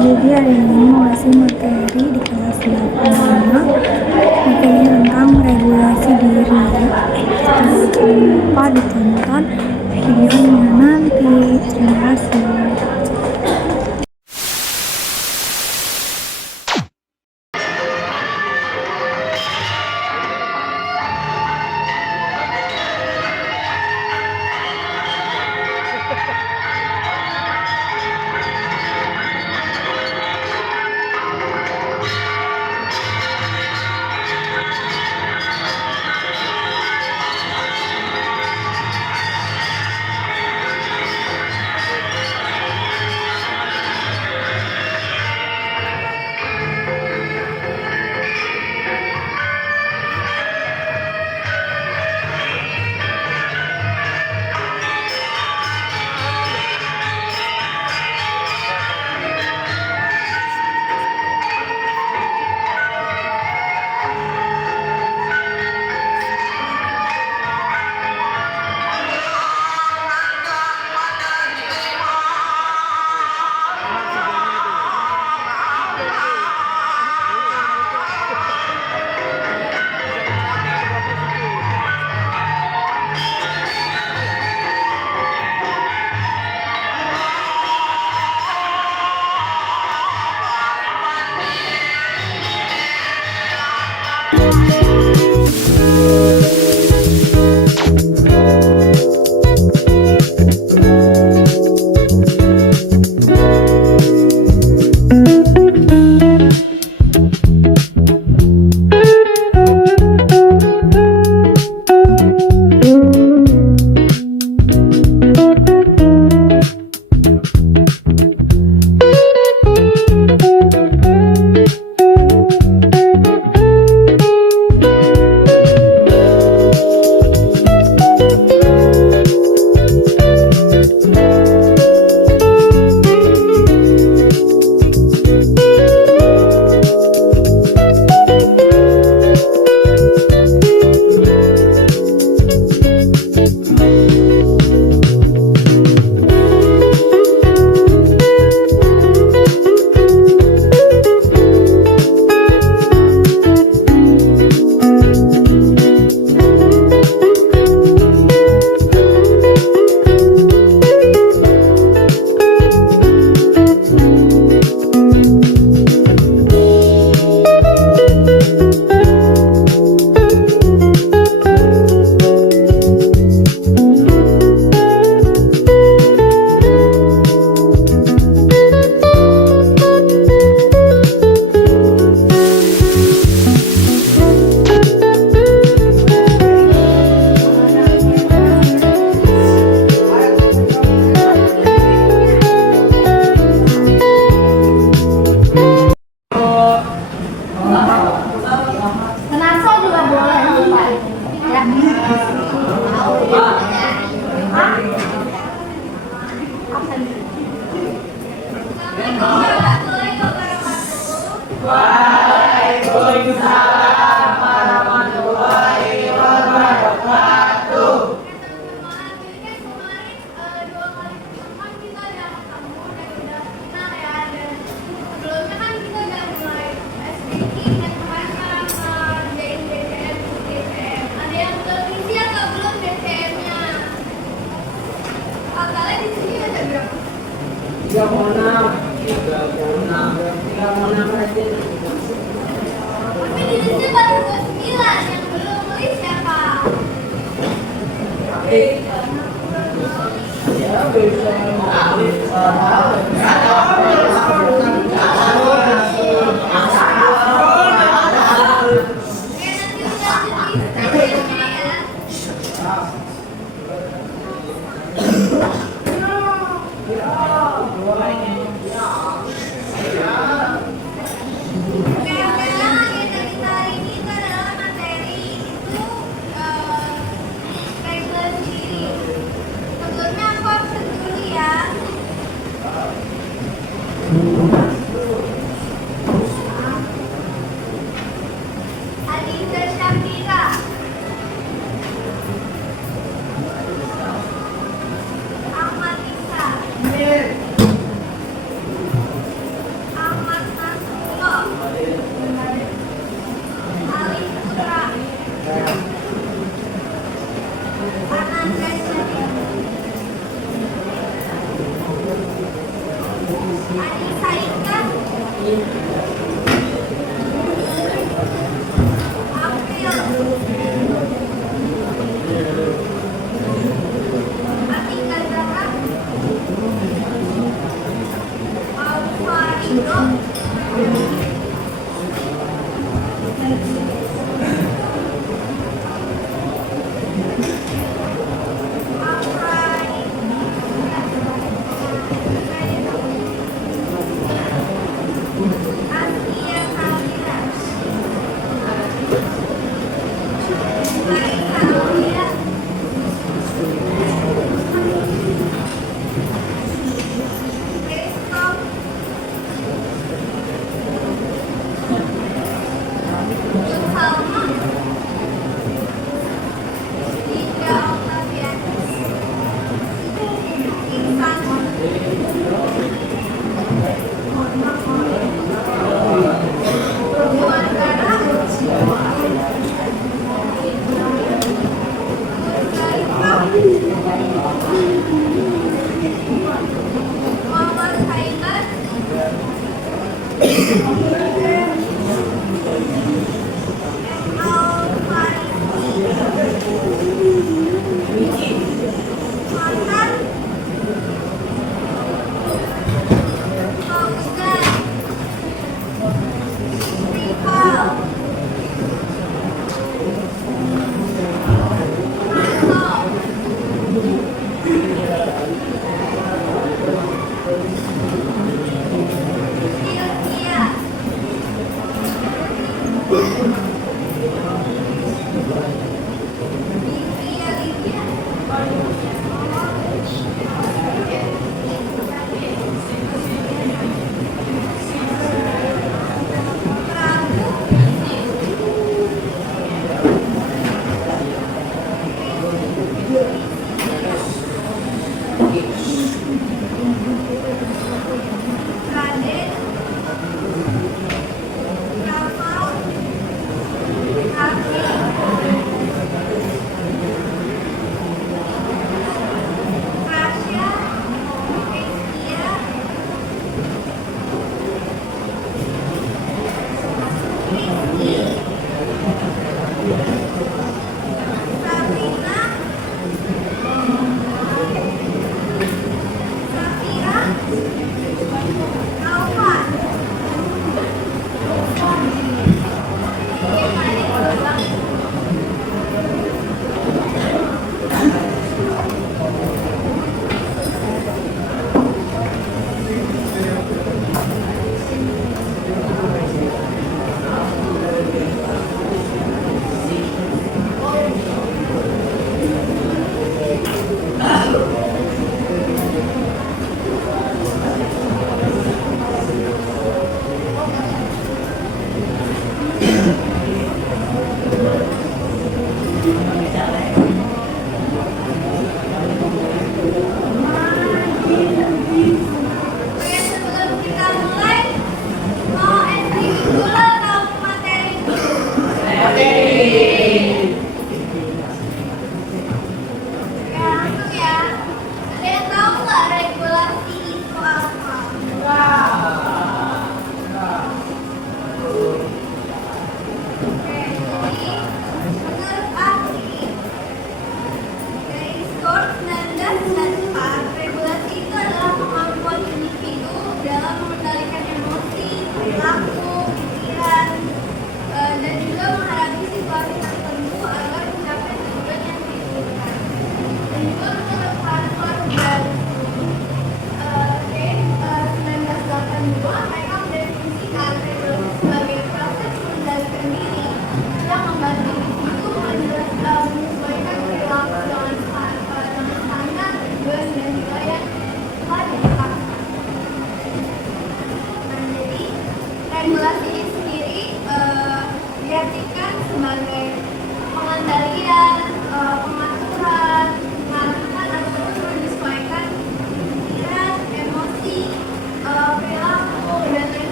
Jadi hari ini mau ngasih materi di kelas 8 materi tentang regulasi diri. Jangan lupa ditonton videonya nanti. Terima kasih. Tapi di sini baru 29 yang belum nulis siapa? Adinda Syafira, Ahmad Isa, Anissa Indah, April, Atika Zahra, Alfarido, Asia Kamila, Marisa Aulia, Christoph, Salma, Linda Octavianus, Iksan, Muantara, Muhammad Haidar, Al-Farisi, Mantan, Fauzan, Rifal, Manto, Silvia,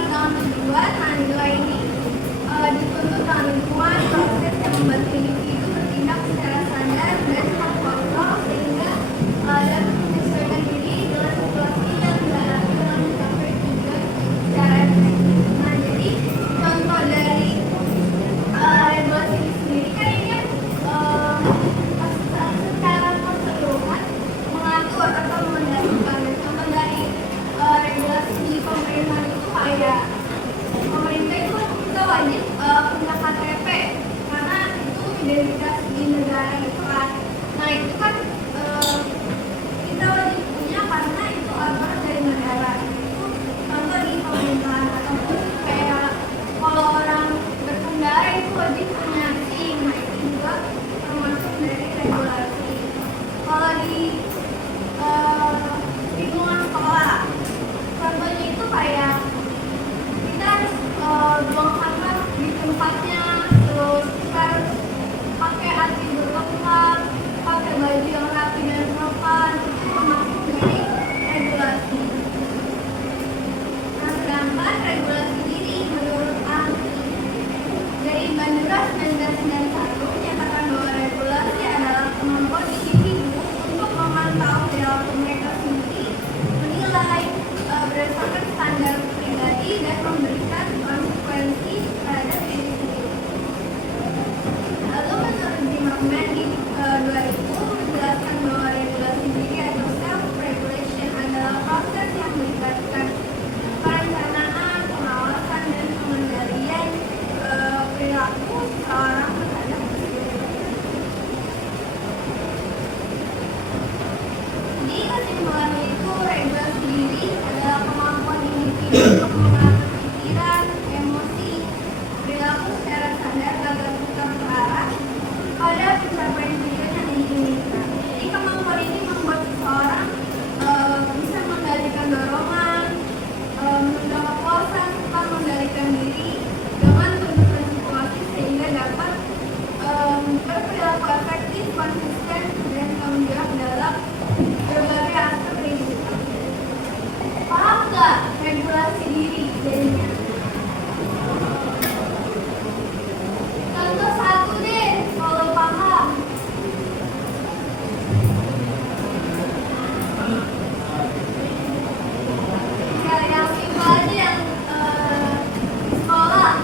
dengan tujuan. Nah, nilai ini dituntut dengan lingkungan proses yang membantu individu bertindak secara sadar dan terkontrol sehingga dapat menyesuaikan diri dengan situasi yang dihadapi dengan mencapai tujuan secara efektif. Nah, jadi contoh dari regulasi ini sendiri kan ini secara keseluruhan mengatur atau mengendalikan. Contoh dari regulasi di pemerintahan itu kayak pemerintah itu kita wajib punya KTP karena itu identitas di negara itu kan. Nah itu kan kita wajib punya karena itu aturan dari negara. Itu contoh di pemerintahan ataupun kayak kalau orang berkendara itu wajib punya SIM. Nah itu juga termasuk dari regulasi. Kalau di lingkungan sekolah, contohnya itu kayak kita harus buang sampah di tempatnya, terus kita harus pakai atribut lengkap, pakai baju yang rapi dan sopan, itu termasuk dari regulasi. Nah, sedangkan regulasi ini menurut ahli dari Bandura 1991 menyatakan bahwa regulasi adalah kemampuan individu untuk memantau perilaku mereka sendiri, menilai berdasarkan standar pribadi dan memberikan konsekuensi terhadap diri sendiri. Lalu menurut Zimmerman di 2000 menjelaskan bahwa regulasi diri atau self-regulation adalah proses yang melibatkan perencanaan, pengawasan, dan pengendalian perilaku seseorang terhadap diri. Jadi kesimpulannya itu regulasi diri adalah kemampuan individu untuk mengatur pikiran, emosi, perilaku secara sadar agar tetap terarah pada pencapaian tujuan yang diinginkan. Jadi kemampuan ini membuat seseorang bisa mengendalikan dorongan, menunda kepuasan, serta mengendalikan diri dengan tuntutan situasi sehingga dapat berperilaku efektif, konsisten, dan tanggung jawab dalam berbagai aspek kehidupan. Paham nggak regulasi diri jadinya? Contoh satu deh, kalau paham. Ya, yang simpel aja yang sekolah.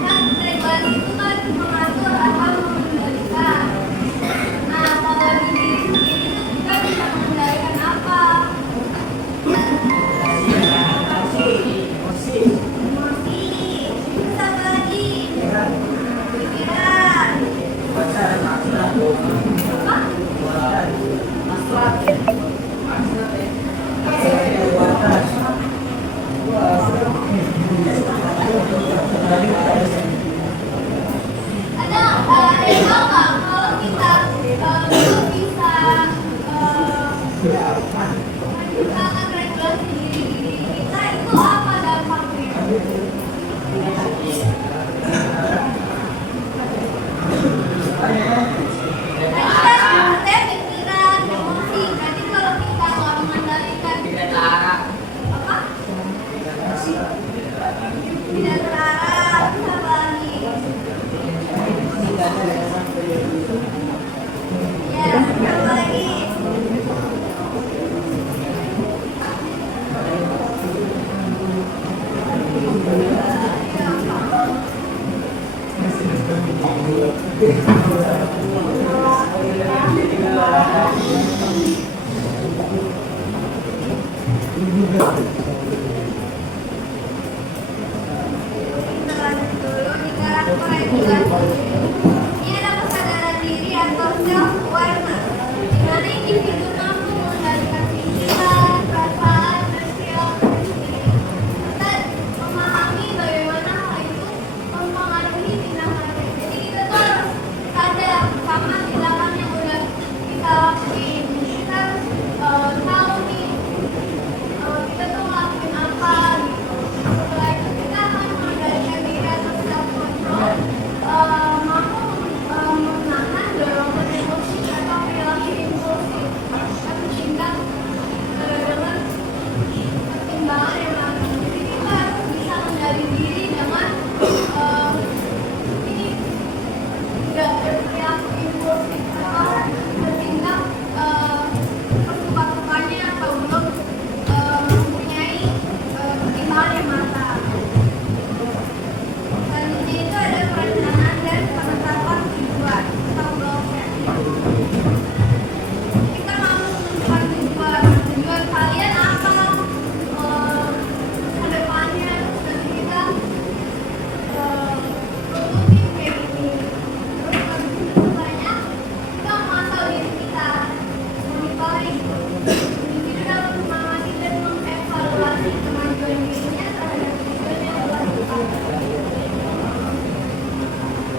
Kan regulasi itu kan mengatur atau mengendalikan. Nah, kalau di diri sendiri itu kita bisa mengendalikan apa? Emosi, terus apa lagi? Pikiran. Ada yang tahu nggak kalau kita bisa menciptakan regulasi diri kita itu apa dampaknya? Tadi kan pikiran, emosi. Nanti kalau kita nggak mengendalikan apa? Tidak terarah, bisa lagi. Ya, sekali lagi. Kita lanjut dulu di karakter regulasi. Ini ada kesadaran diri atau self-awareness, di mana individu mampu mengendalikan pikiran, perasaan, dan perilaku sendiri. Kita memahami bagaimana hal itu mempengaruhi tindakan. Jadi kita tuh harus sadar sama tindakan yang udah kita lakuin. Kita harus tahu nih kita tuh ngelakuin apa gitu. Setelah itu kita akan mengendalikan diri atau self control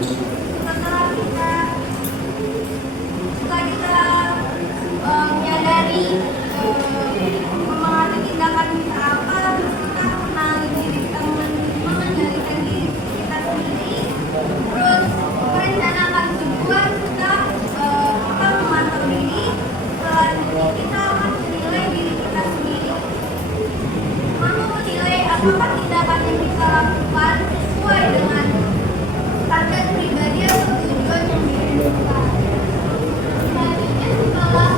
Setelah kita setelah kita menyadari memahami tindakan kita apa, kita mengenali diri kita, mengendalikan diri kita sendiri, terus merencanakan tujuan kita, kita memantau diri, selanjutnya kita akan menilai diri kita sendiri, mampu menilai apakah tindakan yang kita lakukan sesuai dengan standar pribadi atau tujuan yang dirindukan. Selanjutnya setelah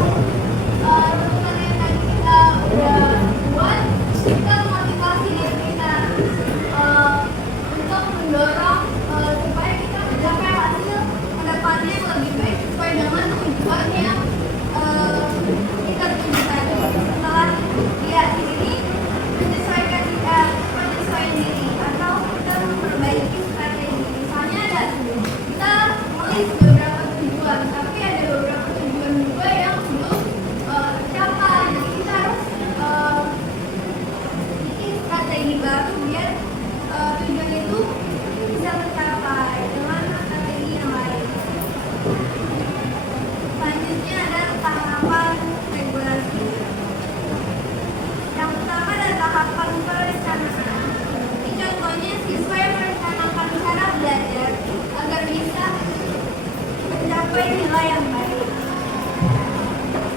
tujuan yang tadi kita udah buat, kita motivasi diri kita untuk mendorong supaya kita mencapai hasil kedepannya yang lebih baik sesuai dengan tujuan yang kita tuju tadi. Setelah lihat diri, menyesuaikan diri atau kita memperbaiki strategi. Misalnya ada kita menulis beberapa tujuan, tapi ada beberapa tujuan juga yang belum tercapai. Jadi kita harus bikin strategi baru biar tujuan itu bisa tercapai dengan strategi yang lain. Selanjutnya ada tahapan regulasi. Yang pertama ada tahapan perencanaan. Ini contohnya siswa yang merencanakan cara belajar agar bisa mencapai nilai yang baik.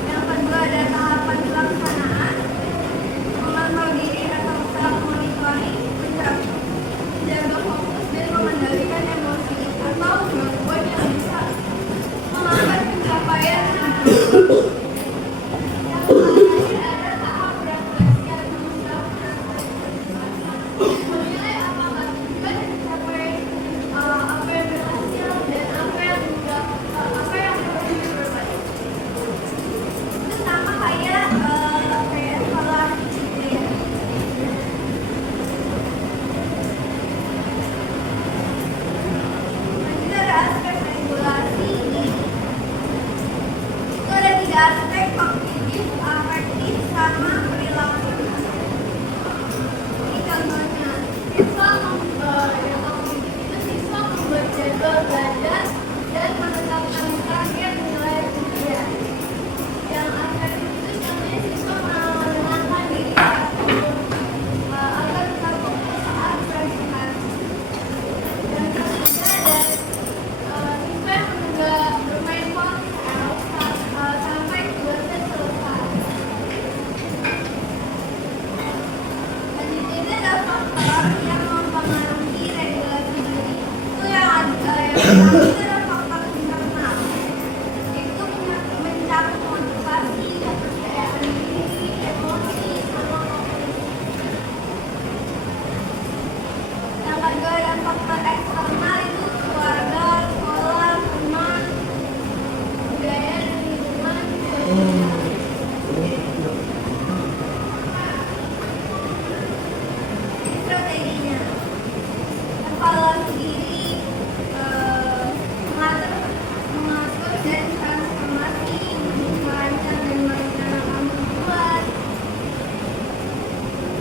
Yang kedua ada tahapan pelaksanaan. Memantau diri atau self monitoring, menjaga fokus dan mengendalikan emosi atau gangguan yang bisa menghambat pencapaian. Yang terakhir ada tahap refleksi atau self-refleksi. Menilai apakah tujuan yang dicapai, apa yang berhasil dan apa yang perlu diperbaiki. Itu sama kayak evaluasi gitu ya. Lanjut ada aspek regulasi. Itu ada 3 aspek: kognitif, afektif, sama perilaku. Ini contohnya, yang kognitif itu siswa membuat jadwal belajar dan menetapkan target nilai ujian. Yang afektif itu contohnya siswa menenangkan diri agar tetap fokus saat presentasi. Dan ketiga ada siswa yang menunda bermain ponsel sampai tugasnya selesai. Selanjutnya ada faktor yang mempengaruhi regulasi diri. Itu yang pertama itu ada faktor internal. Itu mencakup motivasi, kepercayaan diri, emosi, sama kognisi. Yang kedua ada faktor eksternal, itu keluarga, sekolah, teman, budaya dan lingkungan sosial. Ini strateginya: evaluasi diri, mengatur dan transformasi, merancang dan merencanakan tujuan,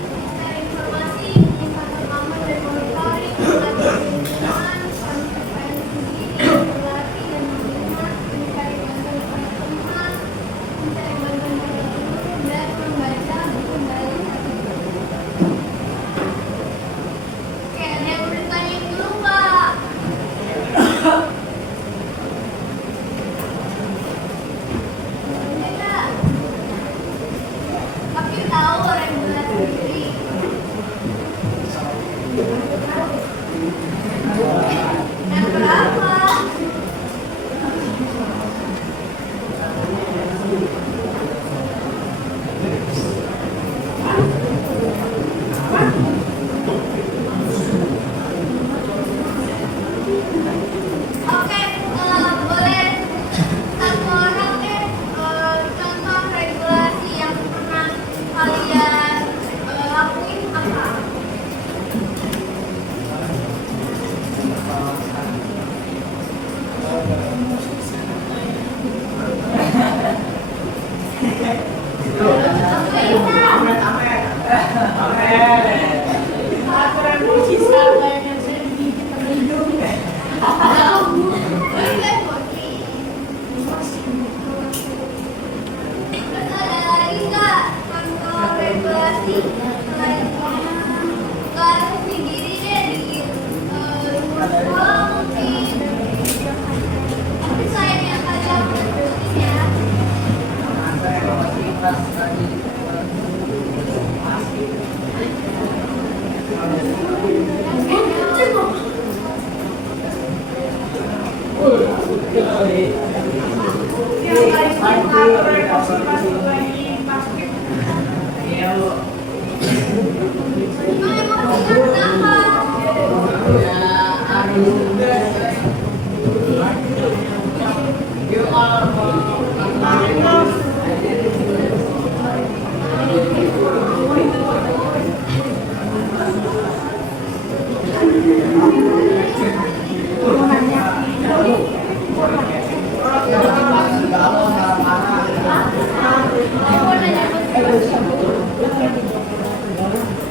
mencari informasi, indikator aman dan monitoring, mengatur lingkungan, pencapaian sendiri, berlatih dan mengingat, mencari bantuan kepada teman, mencari bantuan dari guru, dan membaca buku dari Oke, ada yang bertanya dulu, Pak. Enggak. Tapi tahu regulasi diri. Yang berapa? Oke, boleh satu orang deh contoh regulasi yang pernah kalian lakuin apa? Aku emosi sampai yang saya digigit sama hidung.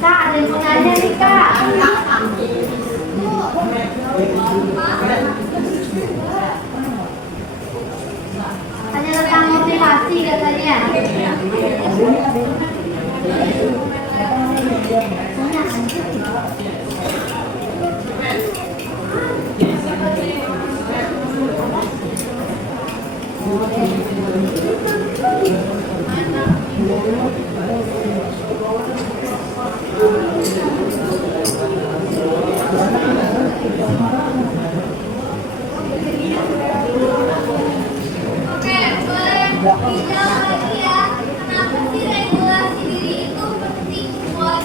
Kak, ada yang mau nanya nih, Kak. Hanya tentang motivasi katanya. Oke, boleh dijawab lagi ya. Kenapa sih regulasi diri itu penting buat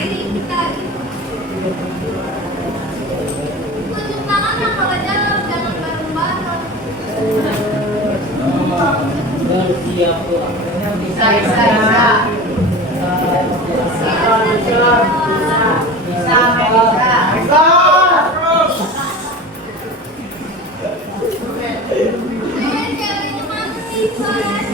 diri kita gitu? Tunjuk tangan yang kalau jawab, jangan bareng-bareng. Cewek itu mana sih suaranya?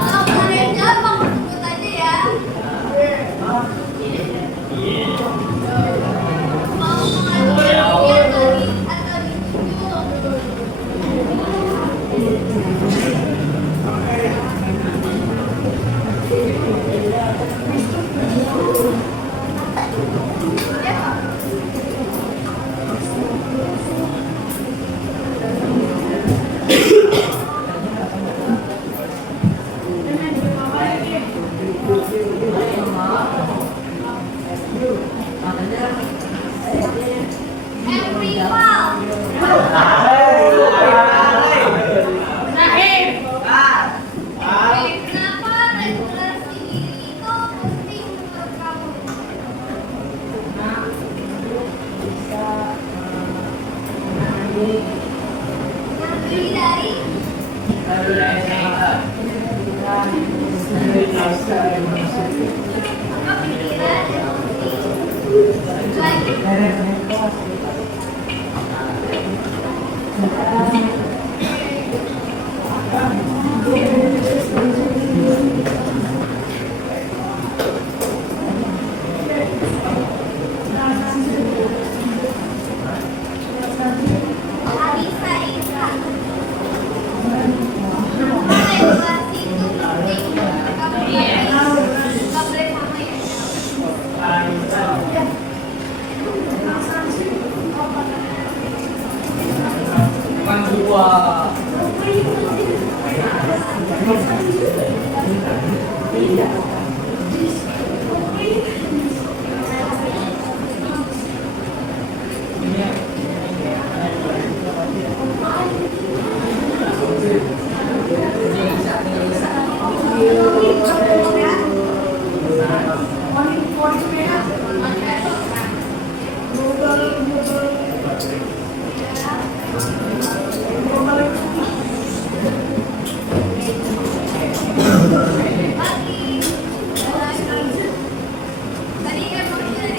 Kalau kalian jawab, sebut aja ya. Mau mengajukan atau ditunjuk? Kenapa regulasi diri itu penting menurut kamu? Terdiri dari apa pikiran, emosi, lagi Alisa Isan. Regulasi itu penting menurut kamu? Nggak boleh sama ya? Tadi emosi dari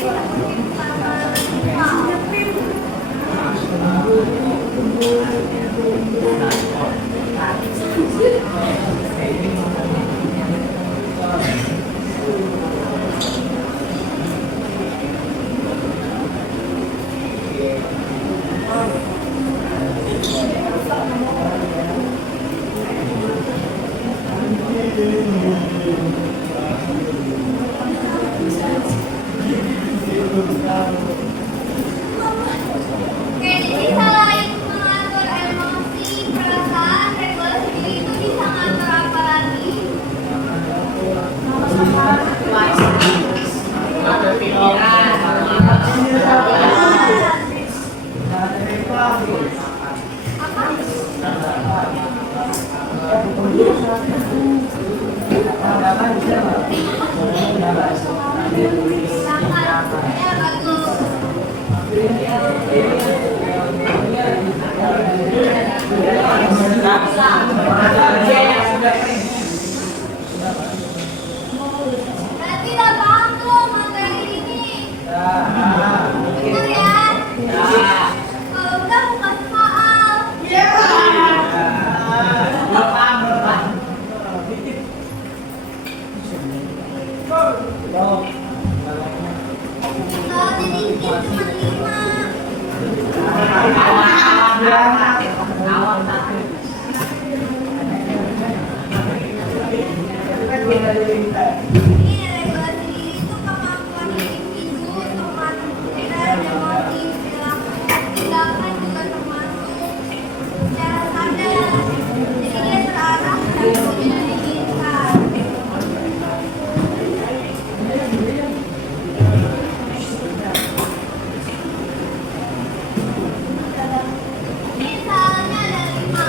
sama Oke, jadi selain mengatur emosi, perasaan, regulasi diri itu bisa ngatur apa lagi? Ya, bagus. Berarti udah paham tuh materi ini. Bener ya? Kalau udah aku kasih maaf. Kalau sedikit cuma 5. Ini regulasi diri itu kemampuan individu untuk menentukan emosi, perilaku, tindakan juga termasuk secara sadar. Jadi dia terarah dan tidak diinginkan. Misalnya ada 5.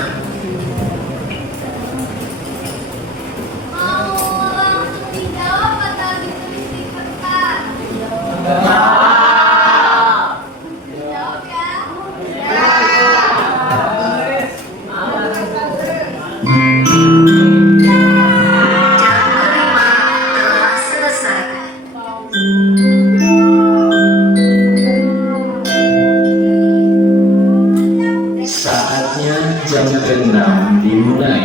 Mau langsung dijawab atau ditulis di kertas? Jawab ya. Saatnya jam ke-6 dimulai.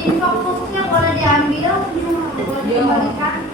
Info khususnya boleh diambil, boleh dikembalikan.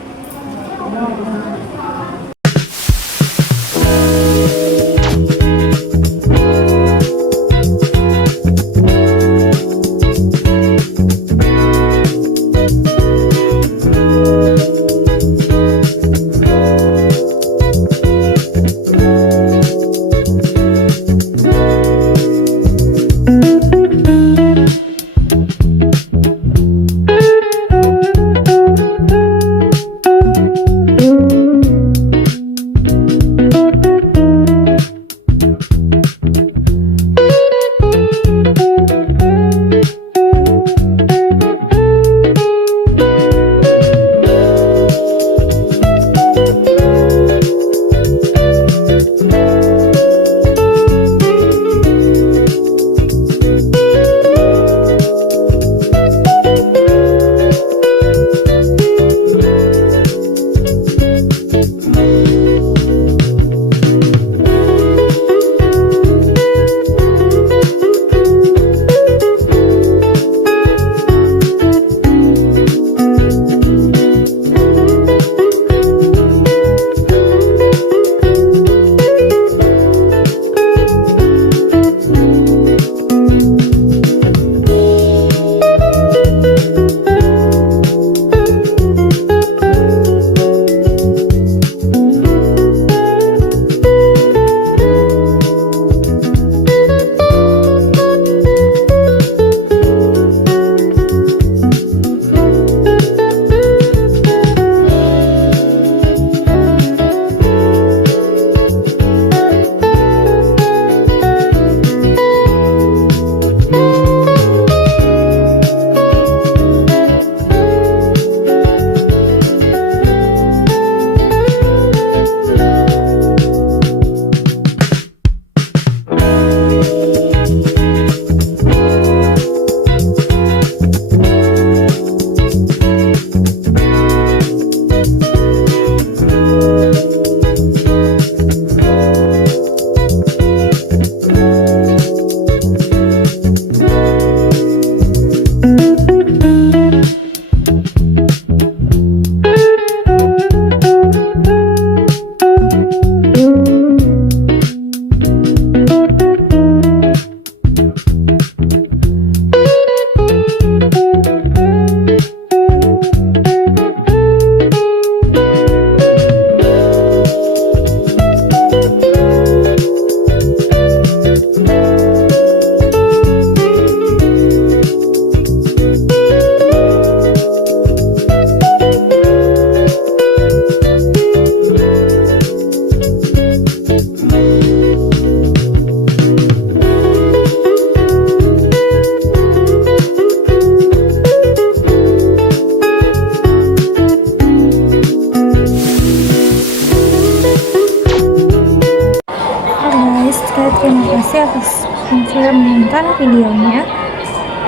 menonton videonya.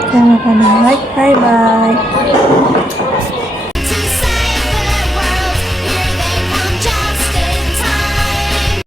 Jangan lupa like, bye bye.